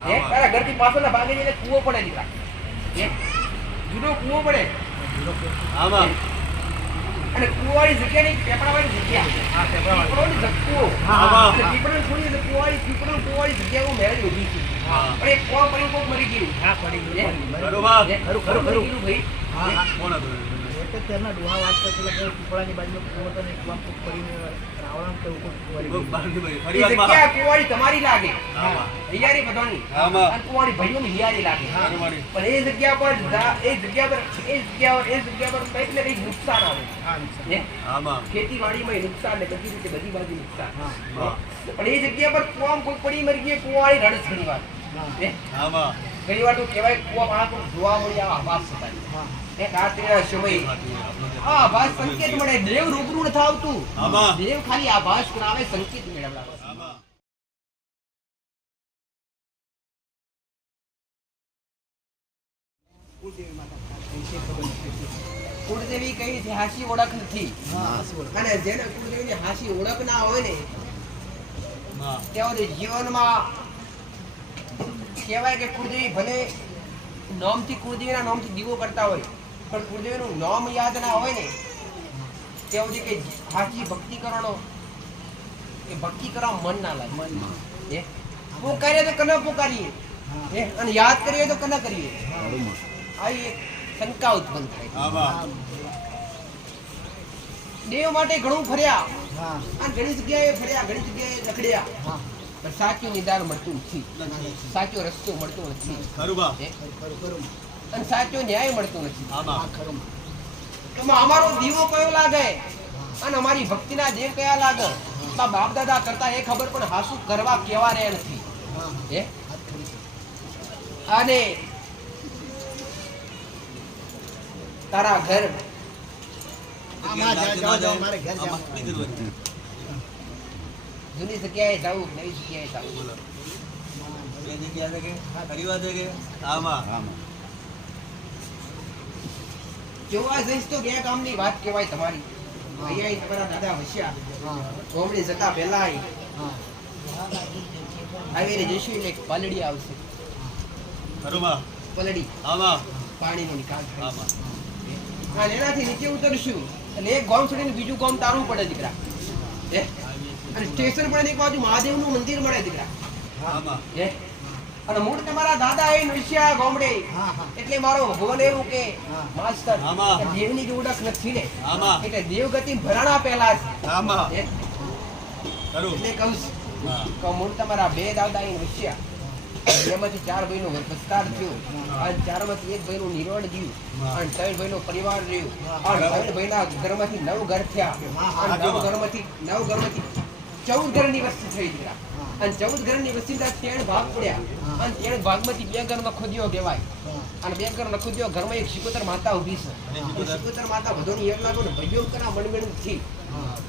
હે તારા ઘરથી પાછળના ભાગે જઈને કૂવો પડે દીકરા હે કૂવો પડે આમાં અને કૂવાળી જગ્યા નહીં પેપડાવાળી જગ્યા પીપળોની જગ- કૂવો. હા. અને પીપળોને એટલે કૂવાળી- પીપળોને કૂવાળી જગ્યાએ હું મેળવી ઊભી છું. પણ એક કોણ પડી કોક મરી ગયું. હે? બરોબર હે? ખરું, ખરું, ખરું. ભાઈ. કોણ હતું? એટલે તેમના ડોહા વાત કરતા હતા કુકડાની બાજુમાં કૂવો હતો ને એકવાર ફૂટ પડીને રાવણ કે ઉપર કુવારી ગયું. તમારી લાગે. હિયારી બધાની. અને કૂવાળી ભાઈઓની હિયારી લાગે. પણ એ જગ્યા પર એ જગ્યા પર એ જગ્યા પર એ જગ્યા પર કંઈક ને કંઈક નુકસાન આવે. ખેતીવાડીમાં નુકસાન ને બધી રીતે બધી બાજુ નુકસાન. હા, હા. પણ એ જગ્યા પર કુવામાં કોઈ પડી મરી ગઈ કુવાળી રડસ ઘણી વાર હા, હે? આમાં. ઘણી વાર તો કહેવાય કુવા માણસ જોવા મળી આવા આભાસ થતા આભાસ સંકેત મળે. દેવ રૂબરૂ નથી આવતું. દેવ ખાલી આભાસ કરાવે સંકેત મેળવડાવે. કુળદેવી કઈ છે? હાસી ઓળખ નથી? અને જેને કુળદેવીની હાસી ઓળખ ના હોય ને. તેઓ જીવનમાં કહેવાય કે કુળદેવી ભલે નામથી કુળદેવીના નામથી દીવો કરતા હોય પણ ગુરુદેવનું નામ યાદ ના હોય ને તેઓ જે કે સાચી ભક્તિ કરવાનો એ ભક્તિ કરવા મન ના લાગે. મન એ પોકારીએ તો કના પોકારીએ? એ અને યાદ કરીએ તો કના કરીએ. આવી એક શંકા ઉત્પન્ન થાય. દેવ માટે ઘણું ફર્યા. હા, અને ઘણી જગ્યાએ ફર્યા ઘણી જગ્યાએ લખડ્યા. પણ સાચું નિદાન મળતું નથી. સાચો રસ્તો મળતો નથી. અને સાચો ન્યાય મળતો નથી આમાં. અમારો દીવો કયો લાગે અને અમારી ભક્તિના દેવ કયા લાગે બાપ દાદા કરતા એ ખબર પણ હાસુ કરવા કેવા રહ્યા નથી. અને તારા ઘર આમાં. આમાં. જૂની જગ્યાએ જવું નવી જગ્યાએ જવું બોલો. બે જગ્યા છે કે? ખરી વાત છે કે? આમાં. જોવા જઈશ તો બે કામની વાત કહેવાય તમારી. અહીંયા તમારા દાદા વસ્યા. હા, ગોમડી જતા પહેલા હા. આવી જઈશું એટલે પલડી આવશે. પલડી. આમાં. પાણીનો નિકાલ થાય આમાં. અને એનાથી નીચે ઉતરશું. અને એક ગામ છોડીને બીજું ગામ તારવું પડે દીકરા. અને સ્ટેશન પણ એક બાજુ મહાદેવનું મંદિર મળે દીકરા? અને મૂળ તમારા દાદા એ નરસિંહ ગામડે. એટલે મારો ભગવાન એવું કે માસ્ટર દેવની જ ઓળખ નથી ને? આમાં. એટલે દેવગતિ ભરાણા પહેલા જ. એટલે કહું છું. મૂળ તમારા બે દાદા એ નરસિંહ એમાંથી ચાર ભાઈનો વિસ્તાર થયો. અને ચારમાંથી એક ભાઈ નું નિર્વાણ ગયું અને ત્રણ ભાઈ નું પરિવાર રહ્યો. અને ત્રણ ભાઈ ના ઘરમાંથી નવ ઘર થયા. અને નવ ઘરમાંથી નવ ઘરમાંથી ચૌદ ઘરની વસ્તી થઈ દીકરા અને ચૌદ ઘરની વસ્તીના તેણ ભાગ પડ્યા. અને ત્રણ ભાગમાંથી બે ઘરમાં ખોદ્યો કહેવાય. અને બે ઘર નખુદ્યો ઘરમાં એક શિકોતર માતા ઊભી છે. શિકોતર? માતા બધોની એક લાગો ને ભાઈઓ કના મનમેળ નથી.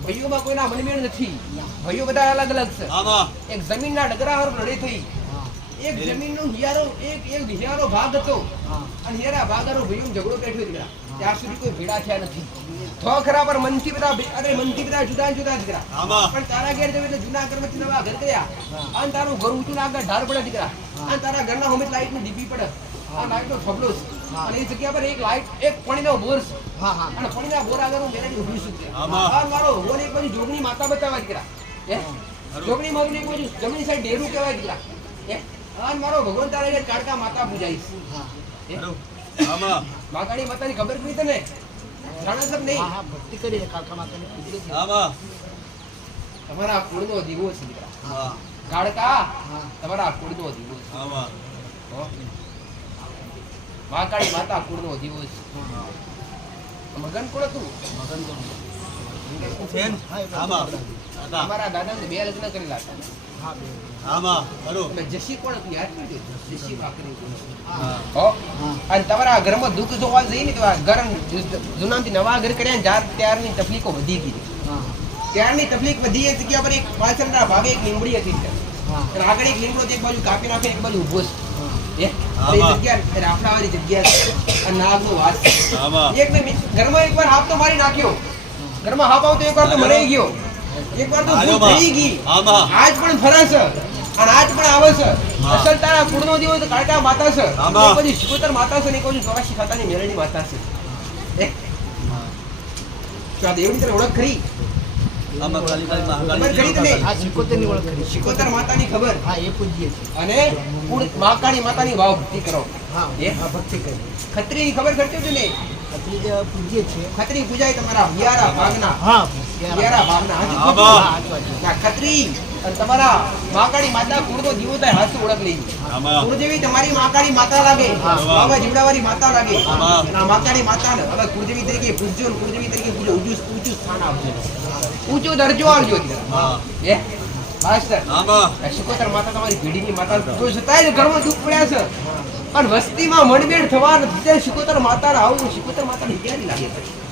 ભાઈઓમાં કોઈના મનમેળ નથી. ભાઈઓ બધા અલગ અલગ છે. એક જમીનના ડગરા હારું લડાઈ થઈ. એક જમીનનો હિયારો એક એક હિયારો ભાગ હતો. અને હિયારા ભાગનો ભાઈઓ ઝઘડો બેઠો દીકરા ત્યાં સુધી કોઈ ભેડા થયા નથી. તો ખરા પર મનથી બધા અરે મનથી બધા જુદા જુદા દીકરા પણ તારા ઘેર જવે એટલે જૂના ઘરમાંથી નવા ઘર ગયા અને તારું ઘર ઊંચું આગળ ઢાર પડે દીકરા. અને તારા ઘરના હોમે લાઈટની ડીપી પડે. આ લાઈટ નો થબલો અને એ જગ્યા પર એક લાઈટ એક પાણીનો બોર છે. અને પાણીના બોર આગળ હું મેરેજ ઊભી છું. આ મારો હોલ એક બાજુ જોગણી માતા બતાવવા દીકરા? જોગણી મારું એક બાજુ જમણી સાઈડ ડેરું કહેવાય દીકરા. અને મારો ભગવાન તારા ઘેર કાળકા માતા પૂજાઈશ. માગાણી માતાની ખબર પડી તને? જાણે નહીં હા, હા, ભક્તિ કરી છે કાળકા માતાની છે. આમાં. તમારા કુળનો દીવો છે દીકરા હા. કાળકા હા. તમારા કુળનો દીવો છે આમાં. હો? મહાકાળી માતા કુળનો દીવો છે મગન કોણ હતું ને? બધું આમાં. બરાબર. હતા. બે લગ્ન કરેલા હતા જસી કોણ હતું યાદ કરજો જશી હા. અને તમારા ઘરમાં દુઃખ જોવા જઈએ ને તો આ ઘર જૂનાથી નવા ઘર કર્યા જાત ત્યારની તકલીફો વધી ગઈ. ત્યારની તકલીફ વધી એ જગ્યા પર એક પાછળના ભાગે એક લીમડી હતી. હા. અને આગળ એક લીમડો એક બાજુ કાપી નાખે એક બાજુ ઊભો છે. જગ્યા નાગનો વાસ. એક ને ઘરમાં એકવાર હાફ તો મારી નાખ્યો. ઘરમાં હાફ આવતો એકવાર તો મરાઈ ગયો. એકવાર તો ભૂલ થઈ ગઈ. આજ પણ ફરે છે અને આજ પણ આવે છે. અસલ તારા કુળનો દીવો તો કાળકા માતા છે. પછી શિકોતર માતા છે ને કોઈ ચોરાશી ખાતાની મેળણી માતા છે. આ દેવની તને ઓળખ ખરી? શિકોતર માતાની ખબર? હા એ પૂજીએ છીએ અને કુળ મહાકાળી માતાની ભાવ ભક્તિ કરો. હા એ? હા ભક્તિ કરી. ખત્રીની ખબર કરજો છો ને અત્રી જે પૂજીએ છે ખત્રી પૂજાય તમારા બિયારા ભાગના. હા ભાગના. છે. ખત્રી. તમારા માકાળી માતા કુળનો દીવો થાય હાથ ઓળખ લઈ કુળદેવી તમારી માકાળી માતા લાગે બાબા જીવડાવાળી માતા લાગે. આ મહાકાળી માતાને હવે કુળદેવી તરીકે પૂજજો કુળદેવી તરીકે પૂજો ઊંચું ઊંચું સ્થાન આપજો. ઊંચો દરજ્જો આવજો. હા. શિકોતર માતા તમારી પેઢીની માતા તો છતાંય ઘરમાં દુઃખ પડ્યા છે. પણ વસ્તીમાં મનમેળ થવા નથી. શિકોતર માતા આવું શિકોતર માતા ક્યારે લાગે? છે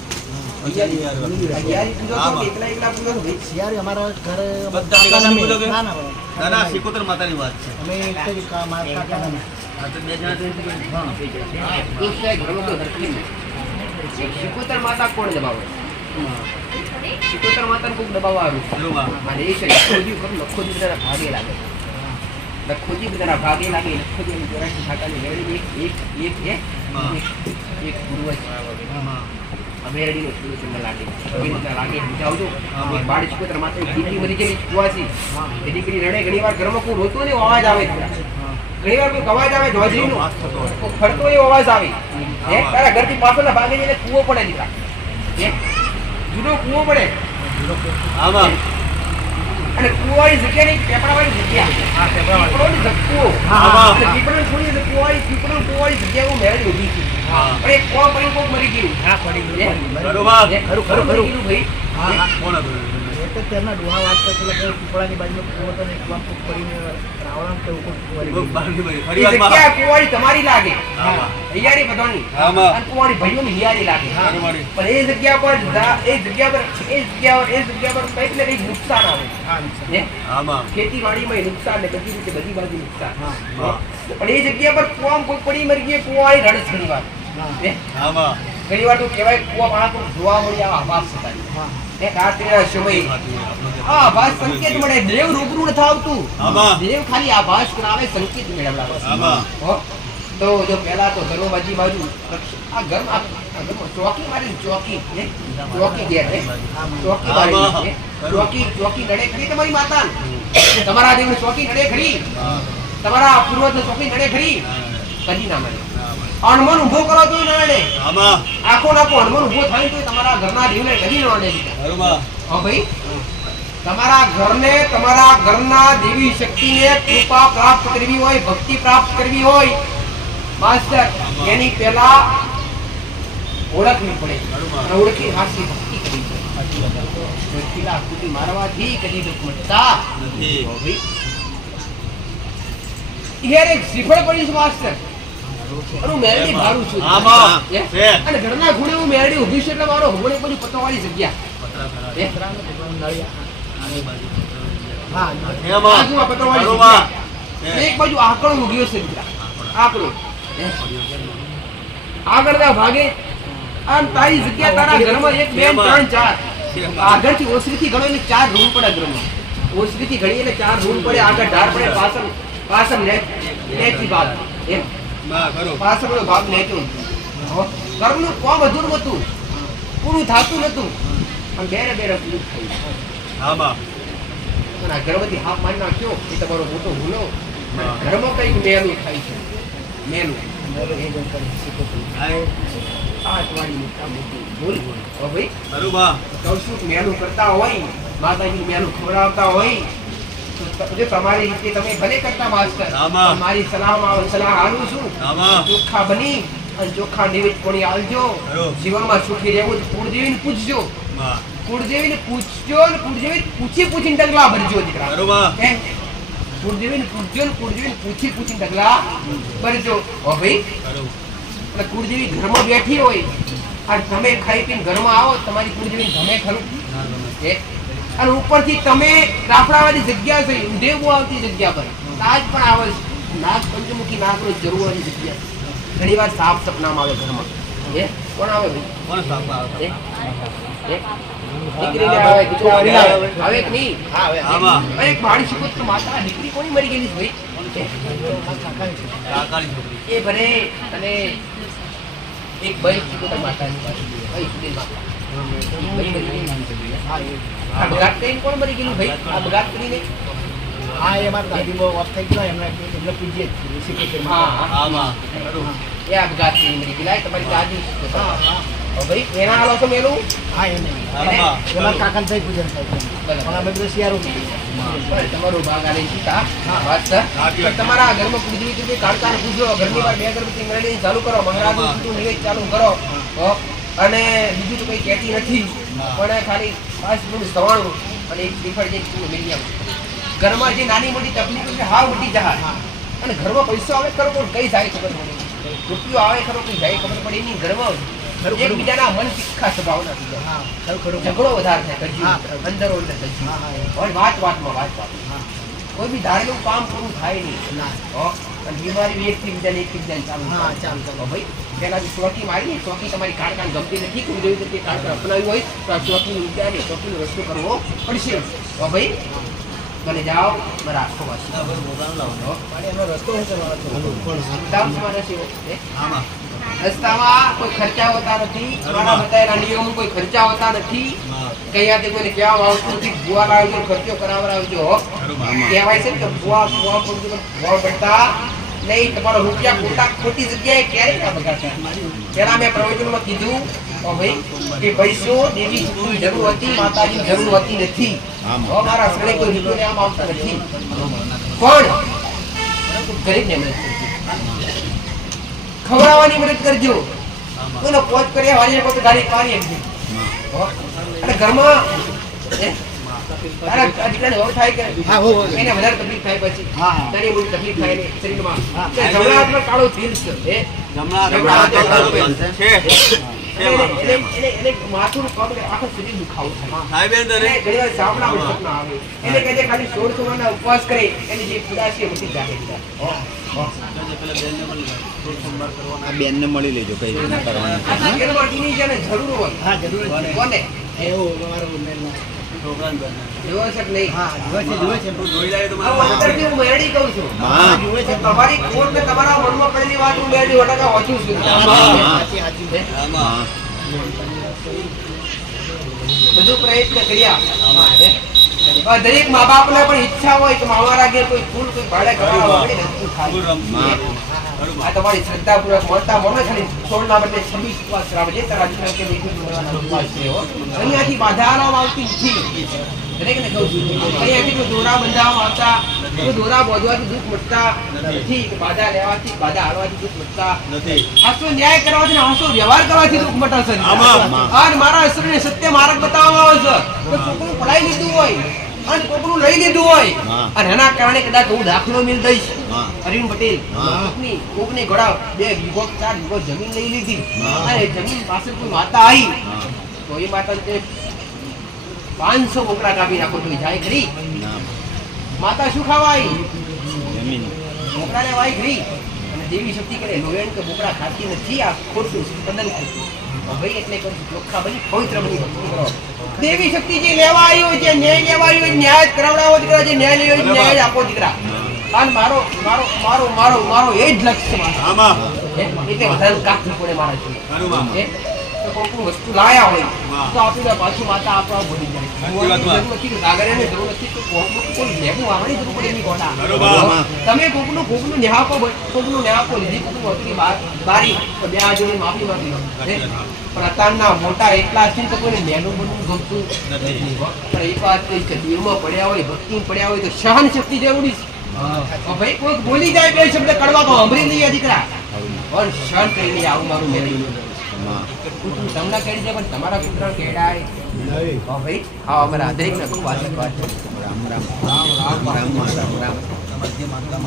શિયાળી અમારા ઘરે બધા ભેગા થઈને પૂજો કે? ના ના ના ના માતાની વાત છે અમે એક જ મારા કાકાના અમે. તો બે જણા થઈને પૂજો. એક સાહેબ ઘરમાં કોઈ હરખી નહીં. શિકોતર માતા કોણ દબાવે શિકોતર માતાને કોક દબાવવાનું બરોબર. અને એ છે લખોજી ખરું બધાના ભાગે લાગે લખોજી બધાના ભાગે લાગે લખોજી ખાતાની એક એક એક. એક એક પૂર્વજ આમાં. અમેરડીનો પૂર્વજ તમને લાગે એવી રીતના લાગે સમજાવજો હા. એક બાળ શિકોતર માતા મરી ગયેલી કુવાસી એ દીકરી રડે ઘણી વાર ઘરમાં કોઈ રોતું ને અવાજ આવે થોડા ઘણી વાર કોઈ અવાજ આવે કોઈ ફરતો એવો અવાજ આવે હે તારા ઘરથી પાછળના ભાગે જઈને કૂવો પડે દીકરા હે જુદો કૂવો પડે આમાં. અને કુવાળી જગ્યા નહીં પેપડાવાળી જગ્યા હા, પેપડાવાળી. હા, હા. પીપળોની થોડી એટલે કૂવાળી પીપળોની કૂવાળી જગ્યા હું મેળવી હા. પણ એક કૂવા પડી કોક મરી ગયું? હા પડી ગયું, બરોબર. હે, ખરું ખરું ભાઈ હા, હા. કોણ હતું? એ? તો ત્યારના ડોહા વાત કરતા પેલા કે બાજુમાં કૂવો હતો ને એક વાર કોક પડીને કે એવું કોક મરી તમારી લાગે. હિયારી બધાની. અને કૂવાળી ભાઈઓની હિયારી લાગે. હા, પણ એ જગ્યા પર એ જગ્યા પર એ જગ્યા પર એ જગ્યા પર કંઈક ને કંઈક નુકસાન આવે? ખેતીવાડીમાં નુકસાન ને બધી રીતે બધી બાજુ નુકસાન. હા, હા. પણ એ જગ્યા પર કુવામાં કોઈ પડી મરી ગઈ કુવાળી રડે ઘણી વાર? આમાં. ઘણી વાર તો કહેવાય કુવા પાણા જોવા મળી આભાસ થતા. રાત્રિના સમય આ આભાસ સંકેત મળે દેવ રૂબરૂ નથી આવતું. દેવ ખાલી આભાસ કરાવે સંકેત મેળવડાવે તો જો પહેલા તો ઘરો બાજી બાજુ આ ઘર ચોકી મારી ચોકી? ચોકી ઘેર ચોકી મારી. ચોકી ચોકી નડે તમારી માતા તમારા દેવ ચોકી નડે ખરી? હા. તમારા પૂર્વજ ચોકી નડે ખરી? કદી ના મળે. અણમન ઊભો કરો તો ના નડે આમાં. આખો નાખો અણમન ઊભો થાય તો તમારા ઘરના દેવને કદી નડે બરોબર. હા ભાઈ? તમારા ઘરને તમારા ઘરના દેવી શક્તિને કૃપા પ્રાપ્ત કરવી હોય ભક્તિ પ્રાપ્ત કરવી હોય માસ્ટર એની પહેલા ઓળખવી પડે. ઓળખી હાસી ભક્તિ કરવી પડે. ભક્તિલા ખીલા મારવાથી કદી દુઃખ મળતા નથી. તો ભાઈ. યાર એક શ્રીફળ પડી છે માસ્ટર. મેરડી છું. હે? છે. અને ઘરના ખૂણે હું મેરડી ઊભી છું એટલે મારો બધું પતવાળી જગ્યા. એક બાજુ આકડો ઉગ્યો આકડો આગળના ભાગે. આમ તારી જગ્યા તારા ઘરમાં એક બે ત્રણ ચાર. આગળથી ઓસરીથી ગણો એટલે ચાર રૂમ પડે ઘરમાં. ઓસરીથી ગણીએ એટલે ચાર રૂમ પડે આગળ ઢાર પડે પાછળ પાછળ નેટ નેટથી બાદ એમ. પાછળનો ભાગ નેચો ઘરનું કોમ અધૂરું હતું. પૂરું થાતું નતું. પણ બેરે બેરે પૂરું થયું. આમાં. અને આ ગર્ભવતી હાફ મારી નાખ્યો. એ તમારો મોટો ભૂલો ધર્મ કંઈક મેલું થાય છે. મેલું. માતાજી મેલું ખવડાવતા હોય જો તમારી રીતે તમે ભલે કરતા માસ્ટર મારી સલાહમાં સલાહ આલું છું. ચોખ્ખા બની અને ચોખ્ખા નિવેદ કોણી આલજો. જીવનમાં સુખી રહેવું કુળદેવી ને પૂછજો. કુળદેવી ને પૂછજો ને કુળદેવી પૂછી પૂછીને ડગલા ભરજો દીકરા. કુળદેવી ને પૂછજો ને કુળદેવી પૂછી પૂછીને ડગલા ભરજો. ઓ ભાઈ? એટલે કુળદેવી ઘરમાં બેઠી હોય. અને તમે ખાઈ પીને ઘરમાં આવો તમારી કુળદેવી ગમે ખરું. હે? અને ઉપરથી તમે રાફડાવાળી જગ્યા છે દેવું આવતી જગ્યા પર. તાજ પણ આવે છે. નાગ પંચમુખી નાગનો જરૂર વાળી જગ્યા ઘણી વાર સાફ સપનામાં આવે ઘરમાં. એ કોણ આવે ભાઈ? કોણ સાપા આવે? દીકરી કોની મરી ગયેલી ભાઈ? એ ભલે અને એક ભાઈ માતા? તમારી ઘરમાં પૂજવી મેળવી ચાલુ કરો મહારાજનું ચાલુ કરો. અને બીજું તો કઈ કહેતી નથી. પણ ખાલી પાંચ મિનિટ સવાણું અને એક શ્રીફળ જે મેળવી ઘરમાં જે નાની મોટી તકલીફો છે હા મોટી જહાજ. અને ઘરમાં પૈસો આવે ખરો પણ કઈ જાય ખબર પડે રૂપિયો આવે ખરો કઈ જાય ખબર પડે. એની ઘરમાં. એકબીજાના મન તીખા સ્વભાવના થઈ જાય હા ખરું ખરું. ઝઘડો વધારે થાય. અંદરો અંદર હા વાત વાતમાં વાત વાત. હા. કોઈ બી ધારેલું કામ પૂરું થાય નહીં. ના. હો. અને બીમારી એકથી બીજાને એકથી બીજાને ચાલુ હા ચાલુ ચાલો ભાઈ પેલા જે ચોકી મારી ને ચોકી તમારી કાળકાને ગમતી નથી કોઈ જોયું તો તે કાળકા અપનાવ્યું હોય તો આ ચોકીની ઉદ્યાને ચોકીનો રસ્તો કરવો પડશે. હો ભાઈ ભલે જાઓ મારા આખો રસ્તામાં કોઈ ખર્ચા હોતા નથી. મારા બતાવેલા નિયમો કોઈ ખર્ચા હોતા નથી. હા. કયાથી કોઈને કહેવા આવતું નથી ભૂવા લાવજો ખર્ચો કરાવવા આવજો કહેવાય છે ને કે ભૂવા ભૂવા પડતું ભૂવા પડતા નહીં તમારો રૂપિયા ખોટા ખોટી જગ્યાએ ક્યારેય ના બગાડતા પેલા મેં પ્રવચનમાં કીધું કે પૈસો દેવી જરૂર હતી માતાજીની જરૂર હોતી નથી. મારા કોઈ આવતા નથી. પણ ગરીબને મદદ કરજો. ખવડાવવાની મદદ કરજો. કોઈનો પોચ કર્યા વાળી કોઈ ગાડી. અને ઘરમાં ને ને ઉપવાસ કરે એની જે ઉદાસી બધી હો, હો. મળી લેજો કઈ જરૂર હોય. હા જરૂર કોને એવું અમારો ઉમેરમાં. છોકરાને બને. જોવો છે કે નહીં. હા જુએ છે જુએ છે તું જોઈ લાગે તો મને હું અંદરથી હું મેરડી કહું છું. હા. જુએ છે તમારી ખોટ ને તમારા મનમાં પડેલી વાત હું મેરડી વટાકા વાંચું છું. સાચી સાચી હે? આમાં બધું પ્રયત્ન કર્યા. દરેક મા બાપ ને પણ ઈચ્છા હોય કે મારા ઘેર કોઈ ફૂલ કોઈ ભાડે કરાવવા આ તમારી શ્રદ્ધાપૂર્વક મળતા મને ખાલી છોડના બદલે છવ્વીસ ઉપવાસ કરાવે. છે તારા દીકરા કે બેટી ઉપવાસ છે અહીંયાથી બાધાવામાં આવતી નથી. દરેકને કહું છું અહીંયાથી કોઈ દોરા બંધાવવામાં આવતા કોઈ દોરા બાંધવાથી દુઃખ મટતા નથી. બાધા લેવાથી બાધા હાલવાથી દુઃખ મટતા નથી. હાસો ન્યાય કરવાથી ને વ્યવહાર કરવાથી દુઃખ મટાશે. અને મારા અસરને સત્ય માર્ગ બતાવવામાં આવે છે. પડાઈ લીધું હોય અને કોકનું લઈ લીધું હોય. અને એના કારણે કદાચ હું દાખલો મિલ દઈશ. અરવિંદ પટેલ કોકની કોકની ઘોડા બે વીઘો ચાર વીઘો જમીન લઈ લીધી. અને જમીન પાસે કોઈ માતા આવી. તો એ માતા તે પાંચસો બોકડા કાપી નાખો તો જાય ખરી. માતા શું ખાવા આવી? બોકડાને વાય ખરી. અને દેવી શક્તિ કરે લોયણ કે બોકરા ખાતી નથી આ ખોટું તદ્દન ખોટું ભાઈ એટલે ચોખ્ખા બની પવિત્ર બની દેવી શક્તિ જે લેવા આવ્યો છે ન્યાય લેવા આવ્યો છે, ન્યાય જ કરાવડાવો દીકરા જે ન્યાય લેવો ન્યાય જ આપો દીકરા. અને મારો મારો મારો મારો મારો એ જ લક્ષ્ય છે મારું. આમાં એટલે વધારે કાપ ન પડે મારા જોડે. હે? કોઈ વસ્તુ લાયા હોય તો આપણે પાછું માતા આપવા ભૂલી જાય સાચી વાત વાત. જરૂર નથી કે જરૂર નથી કે કોકનું કોઈ લેવું આવવાની જરૂર પડે નહીં કોના. તમે કોકનું કોકનું ન્યાપો કોકનું ન્યાપો લીધી કોકનું હતું બારી બે આ જોડે માફી માંગી લો. હે? પણ અત્યારના મોટા એટલા છે તો કોઈને નેનું બનવું ગમતું નથી. નથી. પણ એક વાત પડ્યા હોય ભક્તિમાં પડ્યા હોય તો સહન શક્તિ જરૂરી છે ભાઈ કોઈ બોલી જાય બે શબ્દ કડવા તો સાંભળી લઈએ દીકરા પણ સહન કરી લઈએ આવું મારું મેળવી. તમને કેડી છે પણ તમારા પુત્ર કેડાય. હા ભાઈ. હા અમારા દરેકને ખૂબ આશીર્વાદ રામ રામ. રામ રામ. રામ રામ માનતા